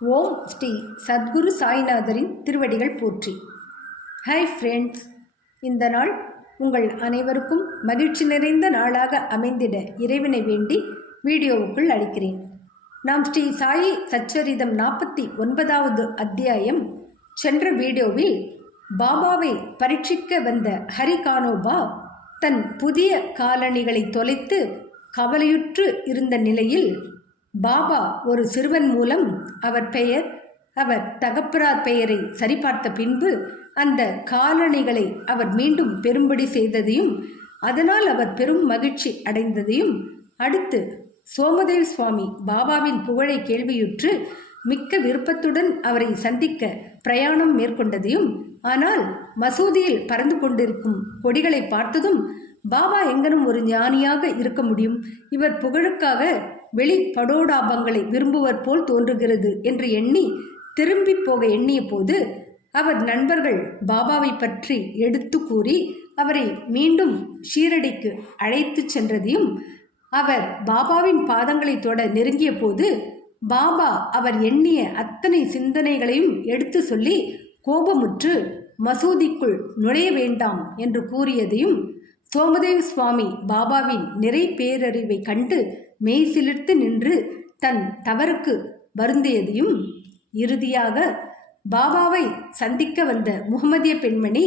ஓம் ஸ்ரீ சத்குரு சாய்நாதரின் திருவடிகள் போற்றி. Hi friends, இந்த நாள் உங்கள் அனைவருக்கும் மகிழ்ச்சி நிறைந்த நாளாக அமைந்திட இறைவனை வேண்டி வீடியோவுக்குள் அளிக்கிறேன். நாம் ஸ்ரீ சாயி சச்சரிதம் 49வது அத்தியாயம் சென்ற வீடியோவில் பாபாவை பரீட்சிக்க வந்த ஹரிகானோபா தன் புதிய காலணிகளை தொலைத்து கவலையுற்று இருந்த நிலையில் பாபா ஒரு சிறுவன் மூலம் அவர் தகப்பனார் பெயரை சரிபார்த்த பின்பு அந்த காலணிகளை அவர் மீண்டும் பெறும்படி செய்ததையும் அதனால் அவர் பெரும் மகிழ்ச்சி அடைந்ததையும் அடுத்து சோமதேவ் சுவாமி பாபாவின் புகழை கேள்வியுற்று மிக்க விருப்பத்துடன் அவரை சந்திக்க பிரயாணம் மேற்கொண்டதையும், ஆனால் மசூதியில் பறந்து கொண்டிருக்கும் கொடிகளை பார்த்ததும் பாபா எங்கனும் ஒரு ஞானியாக இருக்க முடியும், இவர் புகழுக்காக வெளி படோடாபங்களை விரும்புவர் போல் தோன்றுகிறது என்று எண்ணி திரும்பி போக எண்ணிய போது அவர் நண்பர்கள் பாபாவை பற்றி எடுத்து கூறி அவரை மீண்டும் ஷீரடிக்கு அழைத்து சென்றதையும், அவர் பாபாவின் பாதங்களை தொட நெருங்கிய போது பாபா அவர் எண்ணிய அத்தனை சிந்தனைகளையும் எடுத்து சொல்லி கோபமுற்று மசூதிக்குள் நுழைய வேண்டாம் என்று கூறியதையும், சோமதேவ் சுவாமி பாபாவின் நிறை பேரறிவை கண்டு மெய் சிலிர்த்து நின்று தன் தவறுக்கு வருந்தியதையும், இறுதியாக பாபாவை சந்திக்க வந்த முகமதிய பெண்மணி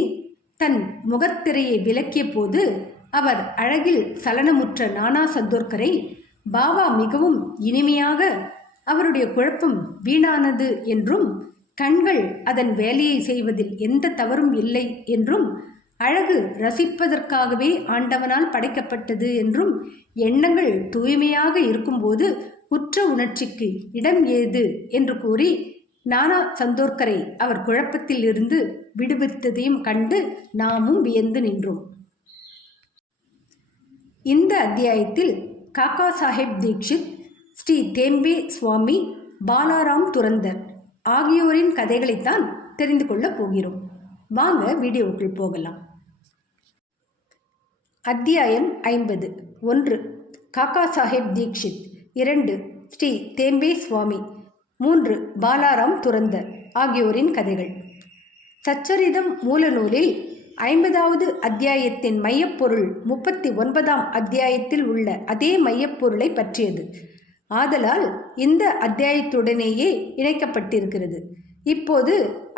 தன் முகத்திரையை விலக்கிய போது அவர் அழகில் சலனமுற்ற நானா சந்தோர்கரை பாபா மிகவும் இனிமையாக அவருடைய குழப்பம் வீணானது என்றும், கண்கள் அதன் வேலையை செய்வதில் எந்த தவறும் இல்லை என்றும், அழகு ரசிப்பதற்காகவே ஆண்டவனால் படைக்கப்பட்டது என்றும், எண்ணங்கள் தூய்மையாக இருக்கும்போது குற்ற உணர்ச்சிக்கு இடம் ஏது என்று கூறி நானா சந்தோர்கரை அவர் குழப்பத்தில் இருந்து விடுவித்ததையும் கண்டு நாமும் வியந்து நின்றோம். இந்த அத்தியாயத்தில் காக்கா சாஹேப் தீக்ஷித், ஸ்ரீ தேம்பே சுவாமி, பாலாராம் துரந்தர் ஆகியோரின் கதைகளைத்தான் தெரிந்து கொள்ளப் போகிறோம். வாங்க வீடியோவுக்குள் போகலாம். அத்தியாயம் 50. 1. காக்கா சாஹேப் தீக்ஷித். 2. ஸ்ரீ தேம்பே சுவாமி. 3. பாலாராம் துரந்தர் ஆகியோரின் கதைகள். சச்சரிதம் மூலநூலில் 50வது அத்தியாயத்தின் மையப்பொருள் 39ஆம் அத்தியாயத்தில் உள்ள அதே மையப்பொருளை பற்றியது. ஆதலால் இந்த அத்தியாயத்துடனேயே இணைக்கப்பட்டிருக்கிறது. இப்போது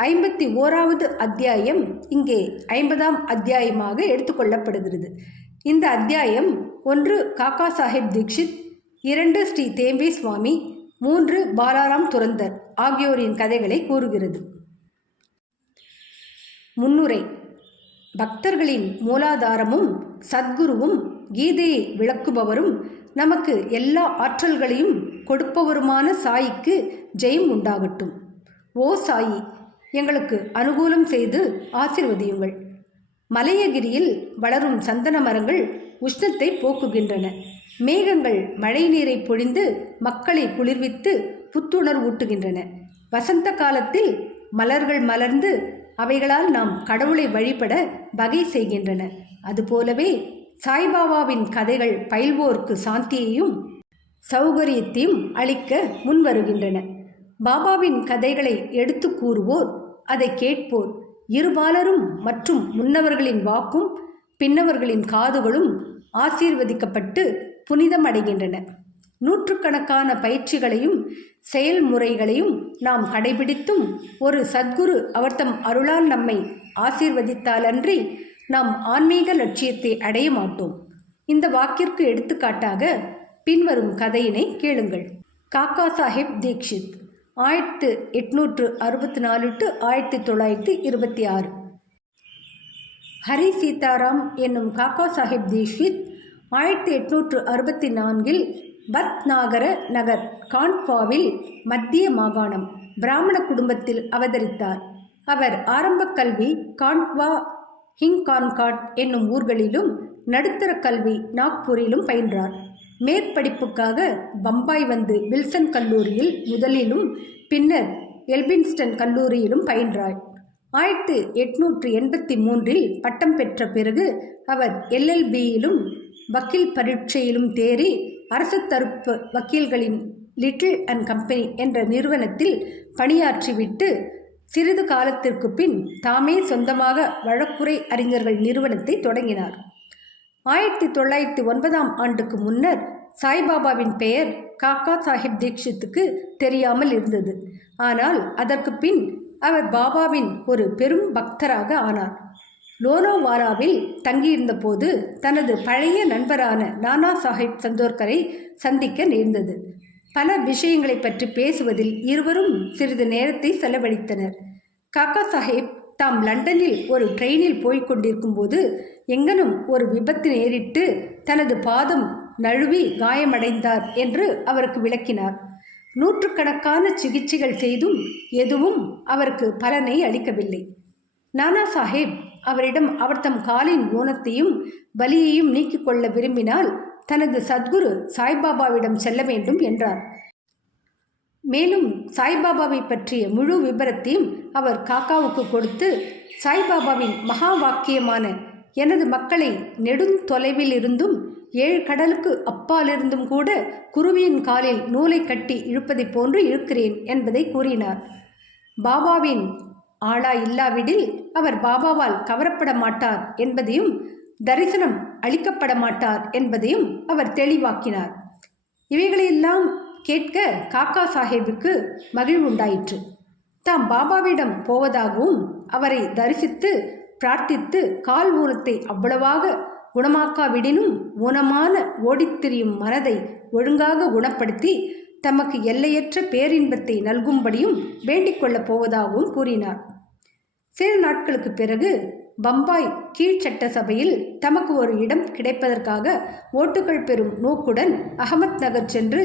51வது அத்தியாயம் இங்கே 50ஆம் அத்தியாயமாக எடுத்துக்கொள்ளப்படுகிறது. இந்த அத்தியாயம் 1. காக்கா சாஹேப் தீக்ஷித், 2. ஸ்ரீ தேம்பே சுவாமி, 3. பாலாராம் துரந்தர் ஆகியோரின் கதைகளை கூறுகிறது. முன்னுரை. பக்தர்களின் மூலாதாரமும் சத்குருவும் கீதையை விளக்குபவரும் நமக்கு எல்லா ஆற்றல்களையும் கொடுப்பவருமான சாயிக்கு ஜெயம் உண்டாகட்டும். ஓ சாயி, எங்களுக்கு அனுகூலம் செய்து ஆசீர்வதியுங்கள். மலையகிரியில் வளரும் சந்தன மரங்கள் உஷ்ணத்தை போக்குகின்றன. மேகங்கள் மழை நீரை பொழிந்து மக்களை குளிர்வித்து புத்துணர்வூட்டுகின்றன. வசந்த காலத்தில் மலர்கள் மலர்ந்து அவைகளால் நாம் கடவுளை வழிபட வகை செய்கின்றன. அதுபோலவே சாய்பாபாவின் கதைகள் பயில்வோர்க்கு சாந்தியையும் சௌகரியத்தையும் அளிக்க முன்வருகின்றன. பாபாவின் கதைகளை எடுத்து கூறுவோர், அதை கேட்போர் இருபாலரும் மற்றும் முன்னவர்களின் வாக்கும் பின்னவர்களின் காதுகளும் ஆசீர்வதிக்கப்பட்டு புனிதம் அடைகின்றன. நூற்றுக்கணக்கான பயிற்சிகளையும் செயல்முறைகளையும் நாம் கடைபிடித்தும் ஒரு சத்குரு அவர்தம் அருளால் நம்மை ஆசீர்வதித்தாலன்றி நாம் ஆன்மீக லட்சியத்தை அடைய மாட்டோம். இந்த வாக்கிற்கு எடுத்துக்காட்டாக பின்வரும் கதையினை கேளுங்கள். காக்கா சாஹேப் தீக்ஷித் 1864 to 1926. ஹரி சீதாராம் என்னும் காக்கா சாஹேப் தீக்ஷித் 1864 பத்நாகர நகர் காண்ட்வாவில் மத்திய மாகாணம் பிராமண குடும்பத்தில் அவதரித்தார். அவர் ஆரம்ப கல்வி காண்ட்வா, ஹிங்கான்காட் என்னும் ஊர்களிலும் நடுத்தர கல்வி நாக்பூரிலும் பயின்றார். மேற்படிப்புக்காக பம்பாய் வந்து வில்சன் கல்லூரியில் முதலிலும் பின்னர் எல்பின்ஸ்டன் கல்லூரியிலும் பயின்றார். 1883 பட்டம் பெற்ற பிறகு அவர் LLBயிலும் வக்கீல் பரீட்சையிலும் தேறி அரசு தரப்பு வக்கீல்களின் லிட்டில் அண்ட் கம்பெனி என்ற நிறுவனத்தில் பணியாற்றிவிட்டு சிறிது காலத்திற்கு பின் தாமே சொந்தமாக வழக்குரை அறிஞர்கள் நிறுவனத்தை தொடங்கினார். 1909ஆம் ஆண்டுக்கு முன்னர் சாய்பாபாவின் பெயர் காக்கா சாஹிப் தீக்ஷித்துக்கு தெரியாமல் இருந்தது. ஆனால் அதற்கு பின் அவர் பாபாவின் ஒரு பெரும் பக்தராக ஆனார். லோனாவாலாவில் தங்கியிருந்த போது தனது பழைய நண்பரான நானா சாஹிப் சந்தோர்கரை சந்திக்க நேர்ந்தது. பல விஷயங்களை பற்றி பேசுவதில் இருவரும் சிறிது நேரத்தை செலவழித்தனர். காக்கா சாஹிப் தாம் லண்டனில் ஒரு ட்ரெயினில் போய்க் கொண்டிருக்கும் போது எங்கனும் ஒரு விபத்து நேரிட்டு தனது பாதம் நழுவி காயமடைந்தார் என்று அவருக்கு விளக்கினார். நூற்றுக்கணக்கான சிகிச்சைகள் செய்தும் எதுவும் அவருக்கு பலனை அளிக்கவில்லை. நானா சாஹிப் அவரிடம் அவர் தம் காலின் ஊனத்தையும் வலியையும் நீக்கிக் கொள்ள விரும்பினால் தனது சத்குரு சாய்பாபாவிடம் செல்ல வேண்டும் என்றார். மேலும் சாய்பாபாவை பற்றிய முழு விபரத்தையும் அவர் காக்காவுக்கு கொடுத்து, சாய்பாபாவின் மகா வாக்கியமான எனது மக்களை நெடுந்தொலைவில் இருந்தும் 7 கடலுக்கு அப்பாலிருந்தும் கூட குருவியின் காலில் நூலை கட்டி இழுப்பதைப் போன்று இழுக்கிறேன் என்பதை கூறினார். பாபாவின் ஆளா இல்லாவிடில் அவர் பாபாவால் கவரப்பட மாட்டார் என்பதையும் தரிசனம் அளிக்கப்பட மாட்டார் என்பதையும் அவர் தெளிவாக்கினார். இவைகளெல்லாம் கேட்க காக்கா சாஹேபுக்கு மகிழ்வுண்டாயிற்று. தாம் பாபாவிடம் போவதாகவும் அவரை தரிசித்து பிரார்த்தித்து கால் ஊனத்தை அவ்வளவாக குணமாக்காவிடினும் ஊனமான ஓடித்திரியும் மனதை ஒழுங்காக குணப்படுத்தி தமக்கு எல்லையற்ற பேரின்பத்தை நல்கும்படியும் வேண்டிக் கொள்ளப் போவதாகவும் கூறினார். சில நாட்களுக்கு பிறகு பம்பாய் கீழ்ச்சட்ட சபையில் தமக்கு ஒரு இடம் கிடைப்பதற்காக ஓட்டுகள் பெறும் நோக்குடன் அகமத் நகர் சென்று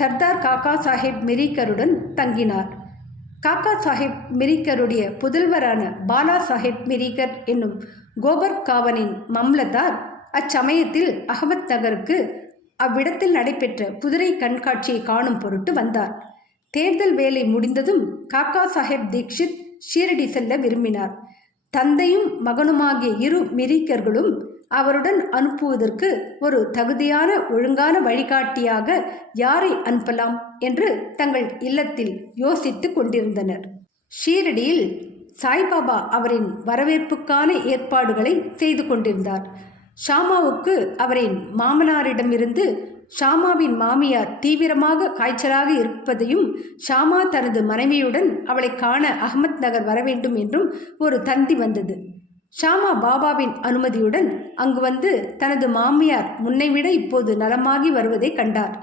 சர்தார் காக்கா சாஹிப் மிரிக்கருடன் தங்கினார். காக்கா சாஹிப் மிரிக்கருடைய புதல்வரான பாலா சாஹிப் மிரிக்கர் என்னும் கோபர் காவனின் மம்லதார் அச்சமயத்தில் அகமத் நகருக்கு அவ்விடத்தில் நடைபெற்ற குதிரை கண்காட்சியை காணும் பொருட்டு வந்தார். தேர்தல் வேலை முடிந்ததும் காக்கா சாஹிப் தீக்ஷித் ஷீரடி செல்ல விரும்பினார். தந்தையும் மகனுமாகிய இரு மிரிக்கர்களும் அவருடன் அனுப்புவதற்கு ஒரு தகுதியான ஒழுங்கான வழிகாட்டியாக யாரை அனுப்பலாம் என்று தங்கள் இல்லத்தில் யோசித்து கொண்டிருந்தனர். ஷீரடியில் சாய்பாபா அவரின் வரவேற்புக்கான ஏற்பாடுகளை செய்து கொண்டிருந்தார். ஷாமாவுக்கு அவரின் மாமனாரிடமிருந்து ஷாமாவின் மாமியார் தீவிரமாக காய்ச்சலாக இருப்பதையும் ஷாமா தனது மனைவியுடன் அவளை காண அகமத் நகர் வரவேண்டும் என்றும் ஒரு தந்தி வந்தது. ஷாமா பாபாவின் அனுமதியுடன் அங்கு வந்து தனது மாமியார் முன்னைவிட இப்போது நலமாகி வருவதை கண்டார்.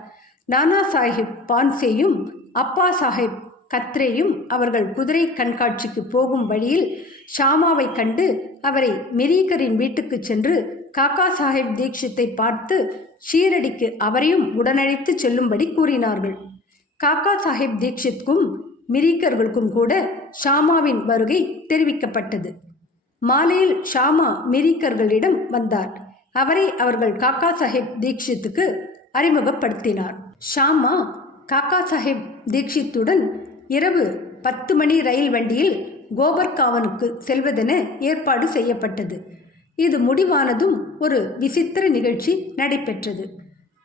நானா சாஹிப் பான்சேயும் அப்பா சாஹிப் கத்ரேயும் அவர்கள் குதிரை கண்காட்சிக்கு போகும் வழியில் ஷாமாவை கண்டு அவரை மிரீக்கரின் வீட்டுக்கு சென்று காக்கா சாஹிப் தீக்ஷித்தை பார்த்து ஷீரடிக்கு அவரையும் உடனழைத்து செல்லும்படி கூறினார்கள். காக்கா சாஹிப் தீக்ஷித்க்கும் மிரீக்கர்களுக்கும் கூட ஷாமாவின் வருகை தெரிவிக்கப்பட்டது. மாலையில் ஷாமா மிரீக்கர்களிடம் வந்தார். அவரை அவர்கள் காக்கா சாஹிப் தீக்ஷித்துக்கு அறிமுகப்படுத்தினார். ஷாமா காக்கா சாஹிப் தீக்ஷித்துடன் இரவு 10 மணி ரயில் வண்டியில் கோபர்காவனுக்கு செல்வதென ஏற்பாடு செய்யப்பட்டது. இது முடிவானதும் ஒரு விசித்திர நிகழ்ச்சி நடைபெற்றது.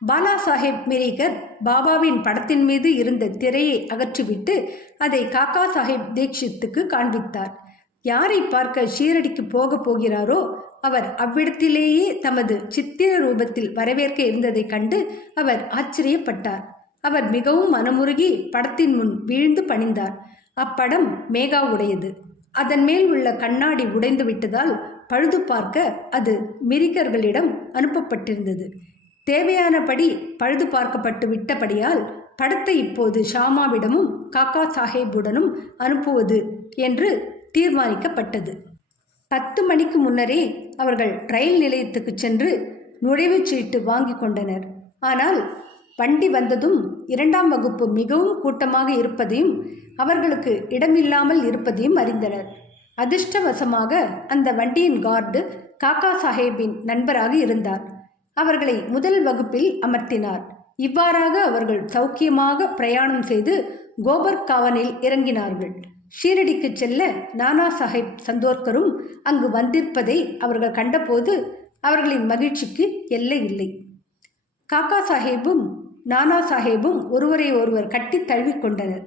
பாலா சாஹிப் மிரீக்கர் பாபாவின் படத்தின் மீது இருந்த திரையை அகற்றிவிட்டு அதை காக்கா சாஹிப் தீக்ஷித்துக்கு காண்பித்தார். யாரை பார்க்க ஷீரடிக்கு போகப் போகிறாரோ அவர் அவ்விடத்திலேயே தமது சித்திர ரூபத்தில் வரவேற்க இருந்ததைக் கண்டு அவர் ஆச்சரியப்பட்டார். அவர் மிகவும் மனமுருகி படத்தின் முன் வீழ்ந்து பணிந்தார். அப்படம் மேகாவுடையது. அதன் மேல் உள்ள கண்ணாடி உடைந்து விட்டதால் பழுது பார்க்க அது மிரிக்கர்களிடம் அனுப்பப்பட்டிருந்தது. தேவையானபடி பழுது பார்க்கப்பட்டு விட்டபடியால் படத்தை இப்போது ஷாமாவிடமும் காக்கா சாஹேபுடனும் அனுப்புவது என்று தீர்மானிக்கப்பட்டது. 10 மணிக்கு முன்னரே அவர்கள் ரயில் நிலையத்துக்கு சென்று நுழைவுச்சீட்டு வாங்கி கொண்டனர். ஆனால் வண்டி வந்ததும் 2ஆம் வகுப்பு மிகவும் கூட்டமாக இருப்பதையும் அவர்களுக்கு இடமில்லாமல் இருப்பதையும் அறிந்தனர். அதிர்ஷ்டவசமாக அந்த வண்டியின் கார்டு காக்கா சாஹேபின் நண்பராக இருந்தார். அவர்களை முதல் வகுப்பில் அமர்த்தினார். இவ்வாறாக அவர்கள் சௌக்கியமாக பிரயாணம் செய்து கோபர்காவனில் இறங்கினார்கள். ஷீரடிக்கு செல்ல நானா சாஹிப் சந்தோர்கரும் அங்கு வந்திருப்பதை அவர்கள் கண்டபோது அவர்களின் மகிழ்ச்சிக்கு எல்லை இல்லை. காக்கா சாஹேபும் நானா சாஹேபும் ஒருவரை ஒருவர் கட்டி தழுவிக்கொண்டனர்.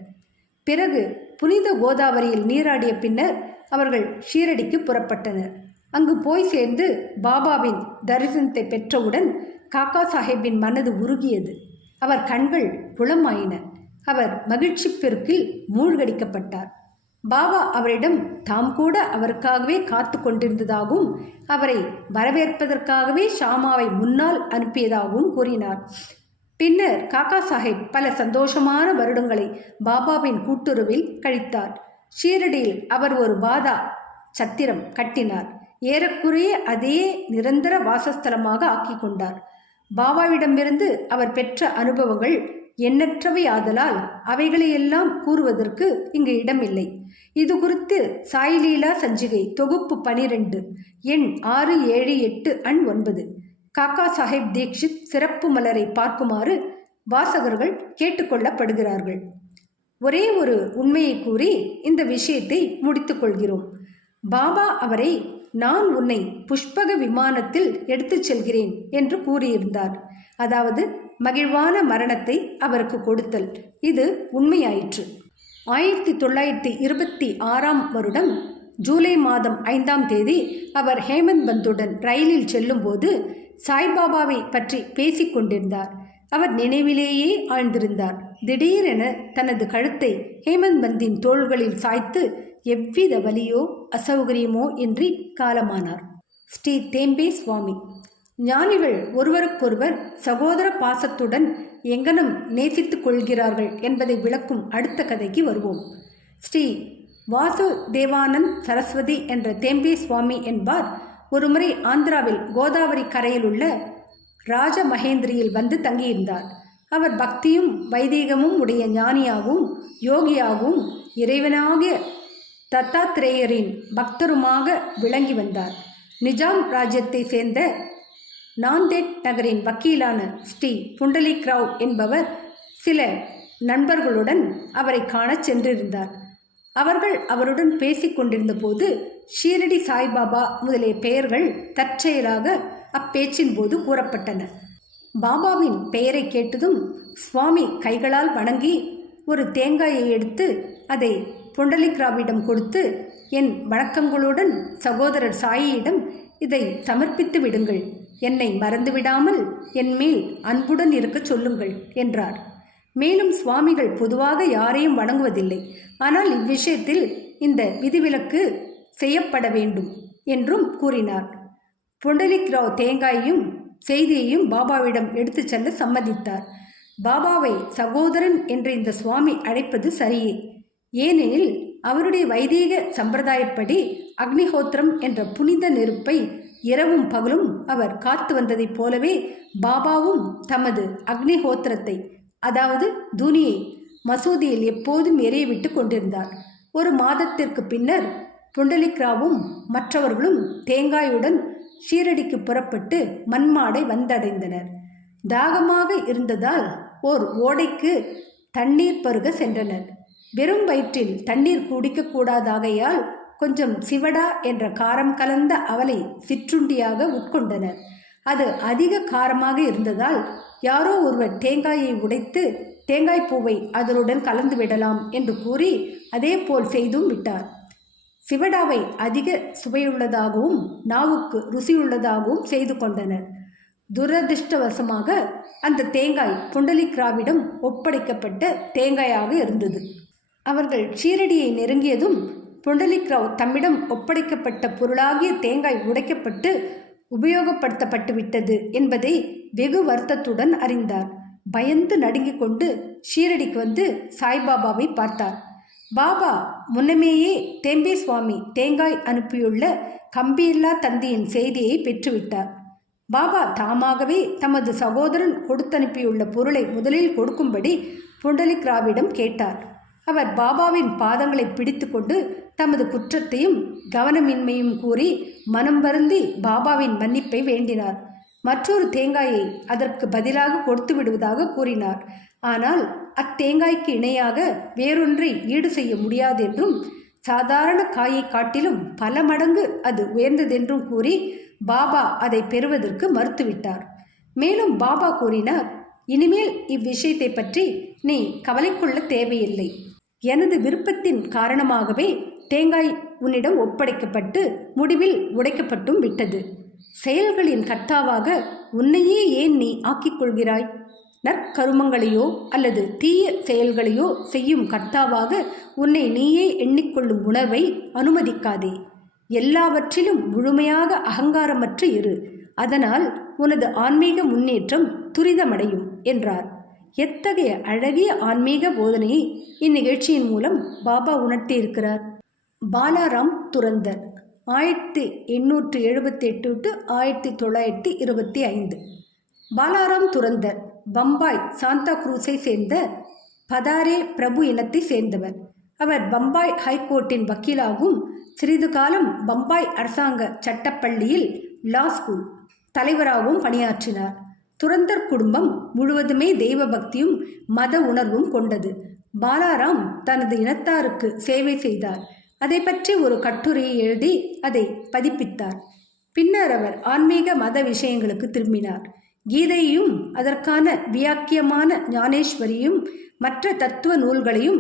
பிறகு புனித கோதாவரியில் நீராடிய பின்னர் அவர்கள் ஷீரடிக்கு புறப்பட்டனர். அங்கு போய் சேர்ந்து பாபாவின் தரிசனத்தை பெற்றவுடன் காக்கா சாஹேப்பின் மனது உருகியது. அவர் கண்கள் குளமாயின. அவர் மகிழ்ச்சி பெருக்கில் மூழ்கடிக்கப்பட்டார். பாபா அவரிடம் தாம் கூட அவருக்காகவே காத்து கொண்டிருந்ததாகவும் அவரை வரவேற்பதற்காகவே ஷாமாவை முன்னால் அனுப்பியதாகவும் கூறினார். பின்னர் காக்கா சாஹேப் பல சந்தோஷமான வருடங்களை பாபாவின் கூட்டுறவில் கழித்தார். ஷீரடியில் அவர் ஒரு வாதா சத்திரம் கட்டினார். ஏறக்குறைய அதே நிரந்தர வாசஸ்தலமாக ஆக்கி கொண்டார். பாபாவிடமிருந்து அவர் பெற்ற அனுபவங்கள் எண்ணற்றவை ஆதலால் அவைகளையெல்லாம் கூறுவதற்கு இங்கு இடமில்லை. இது குறித்து சாய்லீலா சஞ்சிகை தொகுப்பு 12 எண் 6, 7, 8, 9 காக்கா சாஹேப் தீக்ஷித் சிறப்பு மலரை பார்க்குமாறு வாசகர்கள் கேட்டுக்கொள்ளப்படுகிறார்கள். ஒரே ஒரு உண்மையை கூறி இந்த விஷயத்தை முடித்துக் கொள்கிறோம். பாபா அவரை நான் உன்னை புஷ்பக விமானத்தில் எடுத்துச் செல்கிறேன் என்று கூறியிருந்தார். அதாவது மகிழ்வான மரணத்தை அவருக்கு கொடுத்தல். இது உண்மையாயிற்று. 1926ஆம் வருடம் ஜூலை மாதம் 5ஆம் தேதி அவர் ஹேமந்த் பந்துடன் ரயிலில் செல்லும்போது சாய்பாபாவை பற்றி பேசிக் கொண்டிருந்தார். அவர் நினைவிலேயே ஆழ்ந்திருந்தார். திடீரென தனது கழுத்தை ஹேமந்த் பந்தின் தோள்களில் சாய்த்து எவ்வித வலியோ அசௌகரியமோ இன்றி காலமானார். ஸ்ரீ தேம்பே சுவாமி. ஞானிகள் ஒருவருக்கொருவர் சகோதர பாசத்துடன் எங்கனம் நேசித்துக் கொள்கிறார்கள் என்பதை விளக்கும் அடுத்த கதைக்கு வருவோம். ஸ்ரீ வாசுதேவானந்த் சரஸ்வதி என்ற தேம்பே சுவாமி என்பார் ஒருமுறை ஆந்திராவில் கோதாவரி கரையில் உள்ள ராஜமகேந்திரியில் வந்து தங்கியிருந்தார். அவர் பக்தியும் வைதீகமும் உடைய ஞானியாகவும் யோகியாகவும் இறைவனாகிய தத்தாத்திரேயரின் பக்தருமாக விளங்கி வந்தார். நிஜாம் ராஜ்யத்தை சேர்ந்த நாந்தேட் நகரின் வக்கீலான ஸ்ரீ புண்டலிக் ராவ் என்பவர் சில நண்பர்களுடன் அவரை காணச் சென்றிருந்தார். அவர்கள் அவருடன் பேசிக் கொண்டிருந்த போது ஷீரடி சாய்பாபா முதலிய பெயர்கள் தற்செயலாக அப்பேச்சின் போது கூறப்பட்டன. பாபாவின் பெயரை கேட்டதும் சுவாமி கைகளால் வணங்கி ஒரு தேங்காயை எடுத்து அதை புண்டலிக் ராவிடம் கொடுத்து, என் வணக்கங்களுடன் சகோதரர் சாயியிடம் இதை சமர்ப்பித்து விடுங்கள். என்னை மறந்துவிடாமல் என் மேல் அன்புடன் இருக்க சொல்லுங்கள் என்றார். மேலும் சுவாமிகள் பொதுவாக யாரையும் வணங்குவதில்லை. ஆனால் இவ்விஷயத்தில் இந்த விதிவிலக்கு செய்யப்பட வேண்டும் என்றும் கூறினார். புண்டலிக் ராவ் தேங்காயையும் செய்தியையும் பாபாவிடம் எடுத்துச் செல்ல சம்மதித்தார். பாபாவை சகோதரன் என்று இந்த சுவாமி அழைப்பது சரியே. ஏனெனில் அவருடைய வைதீக சம்பிரதாயப்படி அக்னிஹோத்திரம் என்ற புனித நெருப்பை இரவும் பகலும் அவர் காத்து வந்ததைப் போலவே பாபாவும் தமது அக்னிஹோத்திரத்தை, அதாவது தூணியை, மசூதியில் எப்போதும் எரியவிட்டு கொண்டிருந்தார். ஒரு மாதத்திற்கு பின்னர் புண்டலிக் ராவும் மற்றவர்களும் தேங்காயுடன் ஷீரடிக்கு புறப்பட்டு மன்மாடை வந்தடைந்தனர். தாகமாக இருந்ததால் ஓர் ஓடைக்கு தண்ணீர் பருக சென்றனர். வெறும் வயிற்றில் தண்ணீர் குடிக்கக்கூடாதாகையால் கொஞ்சம் சிவடா என்ற காரம் கலந்த அவலை சிற்றுண்டியாக உட்கொண்டனர். அது அதிக காரமாக இருந்ததால் யாரோ ஒருவர் தேங்காயை உடைத்து தேங்காய் பூவை அதனுடன் கலந்து விடலாம் என்று கூறி அதே போல் செய்தும் விட்டார். சிவடாவை அதிக சுவையுள்ளதாகவும் நாவுக்கு ருசியுள்ளதாகவும் செய்து கொண்டனர். துரதிர்ஷ்டவசமாக அந்த தேங்காய் புண்டலிக் ராவிடம் ஒப்படைக்கப்பட்ட தேங்காயாக இருந்தது. அவர்கள் ஷீரடியை நெருங்கியதும் புண்டலிக் ராவ் தம்மிடம் ஒப்படைக்கப்பட்ட பொருளாகிய தேங்காய் உடைக்கப்பட்டு உபயோகப்படுத்தப்பட்டு விட்டது என்பதை வெகு வருத்தத்துடன் அறிந்தார். பயந்து நடுங்கிக் கொண்டு ஷீரடிக்கு வந்து சாய்பாபாவை பார்த்தார். பாபா முன்னமேயே தேம்பே சுவாமி தேங்காய் அனுப்பியுள்ள கம்பியில்லா தந்தியின் செய்தியை பெற்றுவிட்டார். பாபா தாமாகவே தமது சகோதரன் கொடுத்தனுப்பியுள்ள பொருளை முதலில் கொடுக்கும்படி புண்டலிக் ராவிடம் கேட்டார். அவர் பாபாவின் பாதங்களை பிடித்து கொண்டு தமது குற்றத்தையும் கவனமின்மையும் கூறி மனம் வருந்தி பாபாவின் மன்னிப்பை வேண்டினார். மற்றொரு தேங்காயை அதற்கு பதிலாக கொடுத்து விடுவதாக கூறினார். ஆனால் அத்தேங்காய்க்கு இணையாக வேறொன்றை ஈடு செய்ய முடியாதென்றும் சாதாரண காயை காட்டிலும் பல மடங்கு அது உயர்ந்ததென்றும் கூறி பாபா அதை பெறுவதற்கு மறுத்துவிட்டார். மேலும் பாபா கூறினார், இனிமேல் இவ்விஷயத்தை பற்றி நீ கவலை கொள்ள தேவையில்லை. எனது விருப்பத்தின் காரணமாகவே தேங்காய் உன்னிடம் ஒப்படைக்கப்பட்டு முடிவில் உடைக்கப்பட்டும் விட்டது. செயல்களின் கர்த்தாவாக உன்னையே ஏன் நீ ஆக்கிக் கொள்கிறாய்? நற்கருமங்களையோ அல்லது தீய செயல்களையோ செய்யும் கர்த்தாவாக உன்னை நீயே எண்ணிக்கொள்ளும் உணர்வை அனுமதிக்காதே. எல்லாவற்றிலும் முழுமையாக அகங்காரமற்று இரு. அதனால் உனது ஆன்மீக முன்னேற்றம் துரிதமடையும் என்றார். எத்தகைய அழகிய ஆன்மீக போதனையை இந்நிகழ்ச்சியின் மூலம் பாபா உணர்த்தியிருக்கிறார். பாலாராம் துரந்தர் 1878 to 1925. பாலாராம் துரந்தர் பம்பாய் சாந்தா குரூஸை சேர்ந்த பதாரே பிரபு இனத்தை சேர்ந்தவர். அவர் பம்பாய் ஹைகோர்ட்டின் வக்கீலாகவும் சிறிது காலம் பம்பாய் அரசாங்க சட்டப்பள்ளியில் லா ஸ்கூல் தலைவராகவும் பணியாற்றினார். துரந்தர் குடும்பம் முழுவதுமே தெய்வ பக்தியும் மத உணர்வும் கொண்டது. பாலாராம் தனது இனத்தாருக்கு சேவை செய்தார். அதை பற்றி ஒரு கட்டுரையை எழுதி அதை பதிப்பித்தார். பின்னர் அவர் ஆன்மீக மத விஷயங்களுக்கு திரும்பினார். கீதையையும் அதற்கான வியாக்கியமான ஞானேஸ்வரியும் மற்ற தத்துவ நூல்களையும்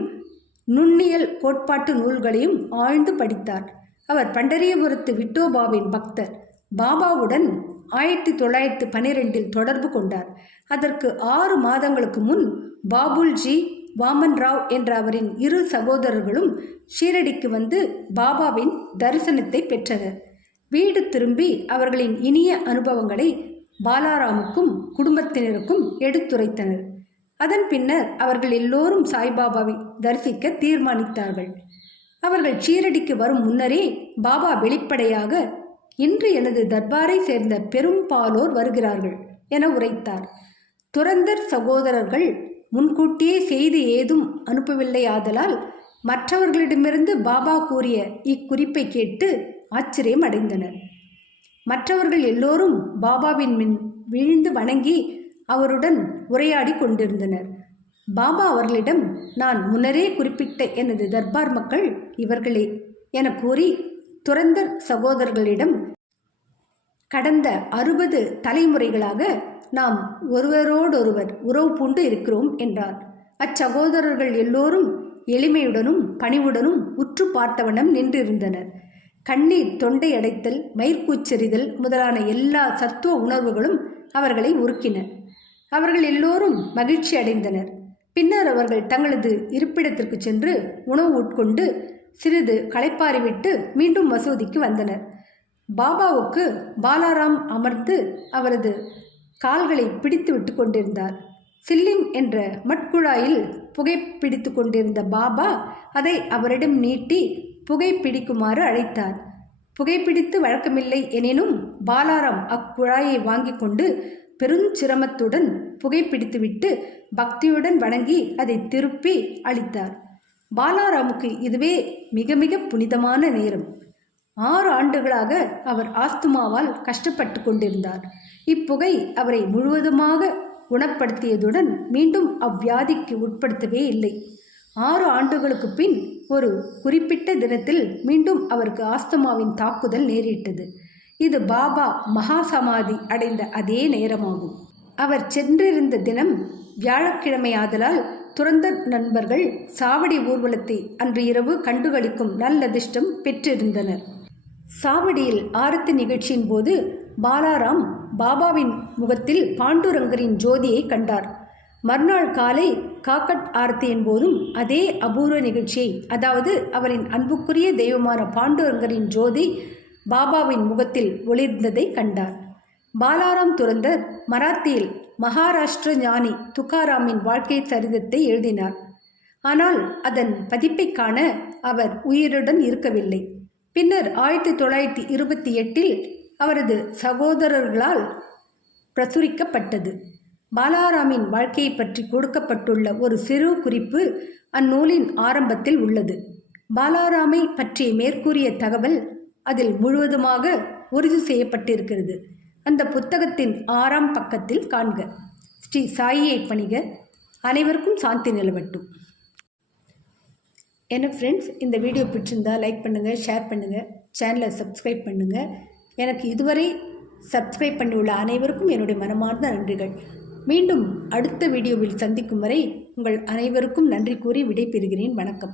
நுண்ணியல் கோட்பாட்டு நூல்களையும் ஆழ்ந்து படித்தார். அவர் பண்டரியபுரத்து விட்டோபாவின் பக்தர். பாபாவுடன் 1912 தொடர்பு கொண்டார். அதற்கு 6 மாதங்களுக்கு முன் பாபுல்ஜி, வாமன் ராவ் என்ற அவரின் 2 சகோதரர்களும் ஷீரடிக்கு வந்து பாபாவின் தரிசனத்தை பெற்றனர். வீடு திரும்பி அவர்களின் இனிய அனுபவங்களை பாலாராமுக்கும் குடும்பத்தினருக்கும் எடுத்துரைத்தனர். அதன் பின்னர் அவர்கள் எல்லோரும் சாய்பாபாவை தரிசிக்க தீர்மானித்தார்கள். அவர்கள் ஷீரடிக்கு வரும் முன்னரே பாபா வெளிப்படையாக, இன்று எனது தர்பாரை சேர்ந்த பெரும்பாலோர் வருகிறார்கள் என உரைத்தார். துரந்தர் சகோதரர்கள் முன்கூட்டியே செய்தி ஏதும் அனுப்பவில்லையாதலால் மற்றவர்களிடமிருந்து பாபா கூறிய இக்குறிப்பை கேட்டு ஆச்சரியம் அடைந்தனர். மற்றவர்கள் எல்லோரும் பாபாவின் முன் விழுந்து வணங்கி அவருடன் உரையாடி கொண்டிருந்தனர். பாபா அவர்களிடம், நான் முன்னரே குறிப்பிட்ட எனது தர்பார் மக்கள் இவர்களே என கூறி துரந்தர் சகோதரர்களிடம், கடந்த 60 தலைமுறைகளாக நாம் ஒருவரோடொருவர் உறவு பூண்டு இருக்கிறோம் என்றார். அச்சகோதரர்கள் எல்லோரும் எளிமையுடனும் பணிவுடனும் உற்று பார்த்தவண்ணம் நின்றிருந்தனர். கண்ணீர், தொண்டை அடைத்தல், மயிர்கூச்செறிதல் முதலான எல்லா சத்துவ உணர்வுகளும் அவர்களை உருக்கின. அவர்கள் எல்லோரும் மகிழ்ச்சி அடைந்தனர். பின்னர் அவர்கள் தங்களது இருப்பிடத்திற்கு சென்று உணவு உட்கொண்டு சிறிது களைப்பாறிவிட்டு மீண்டும் மசூதிக்கு வந்தனர். பாபாவுக்கு பாலாராம் அமர்ந்து அவரது கால்களை பிடித்து விட்டு கொண்டிருந்தார். சில்லிங் என்ற மட்குழாயில் புகை பிடித்து கொண்டிருந்த பாபா அதை அவரிடம் நீட்டி புகை பிடிக்குமாறு அழைத்தார். புகைப்பிடித்து வழக்கமில்லை எனினும் பாலாராம் அக்குழாயை வாங்கி கொண்டு பெருஞ்சிரமத்துடன் புகைப்பிடித்துவிட்டு பக்தியுடன் வணங்கி அதை திருப்பி அளித்தார். பாலாராமுக்கு இதுவே மிக மிக புனிதமான நேரம். 6 ஆண்டுகளாக அவர் ஆஸ்துமாவால் கஷ்டப்பட்டு கொண்டிருந்தார். இப்புகை அவரை முழுவதுமாக குணப்படுத்தியதுடன் மீண்டும் அவ்வியாதிக்கு உட்படுத்தவே இல்லை. 6 ஆண்டுகளுக்கு பின் ஒரு குறிப்பிட்ட தினத்தில் மீண்டும் அவருக்கு ஆஸ்துமாவின் தாக்குதல் நேரிட்டது. இது பாபா மகாசமாதி அடைந்த அதே நேரமாகும். அவர் சென்றிருந்த தினம் வியாழக்கிழமையாதலால் துரந்தர் நண்பர்கள் சாவடி ஊர்வலத்தை அன்று இரவு கண்டுகளிக்கும் நல்லதிர்ஷ்டம் பெற்றிருந்தனர். சாவடியில் ஆரத்தி நிகழ்ச்சியின் போது பாலாராம் பாபாவின் முகத்தில் பாண்டுரங்கரின் ஜோதியை கண்டார். மறுநாள் காலை காக்கட் ஆரத்தியின் போதும் அதே அபூர்வ நிகழ்ச்சியை, அதாவது அவரின் அன்புக்குரிய தெய்வமான பாண்டுரங்கரின் ஜோதி பாபாவின் முகத்தில் ஒளிர்ந்ததை கண்டார். பாலாராம் துரந்தர் மராத்தியில் மகாராஷ்டிர ஞானி துக்காராமின் வாழ்க்கை சரிதத்தை எழுதினார். ஆனால் அதன் பதிப்பை காண அவர் உயிருடன் இருக்கவில்லை. பின்னர் 1928 அவரது சகோதரர்களால் பிரசுரிக்கப்பட்டது. பாலாராமின் வாழ்க்கையை பற்றி கொடுக்கப்பட்டுள்ள ஒரு சிறு குறிப்பு அந்நூலின் ஆரம்பத்தில் உள்ளது. பாலாராமை பற்றிய மேற்கூறிய தகவல் அதில் முழுவதுமாக உறுதி செய்யப்பட்டிருக்கிறது. அந்த புத்தகத்தின் 6ஆம் பக்கத்தில் காண்க. ஸ்ரீ சாயியை பணிக. அனைவருக்கும் சாந்தி நிலவட்டும். என்ன ஃப்ரெண்ட்ஸ், இந்த வீடியோ பிடிச்சிருந்தால் லைக் பண்ணுங்கள், ஷேர் பண்ணுங்கள், சேனலை சப்ஸ்கிரைப் பண்ணுங்கள். எனக்கு இதுவரை சப்ஸ்கிரைப் பண்ணியுள்ள அனைவருக்கும் என்னுடைய மனமார்ந்த நன்றிகள். மீண்டும் அடுத்த வீடியோவில் சந்திக்கும் வரை உங்கள் அனைவருக்கும் நன்றி கூறி விடைபெறுகிறேன். வணக்கம்.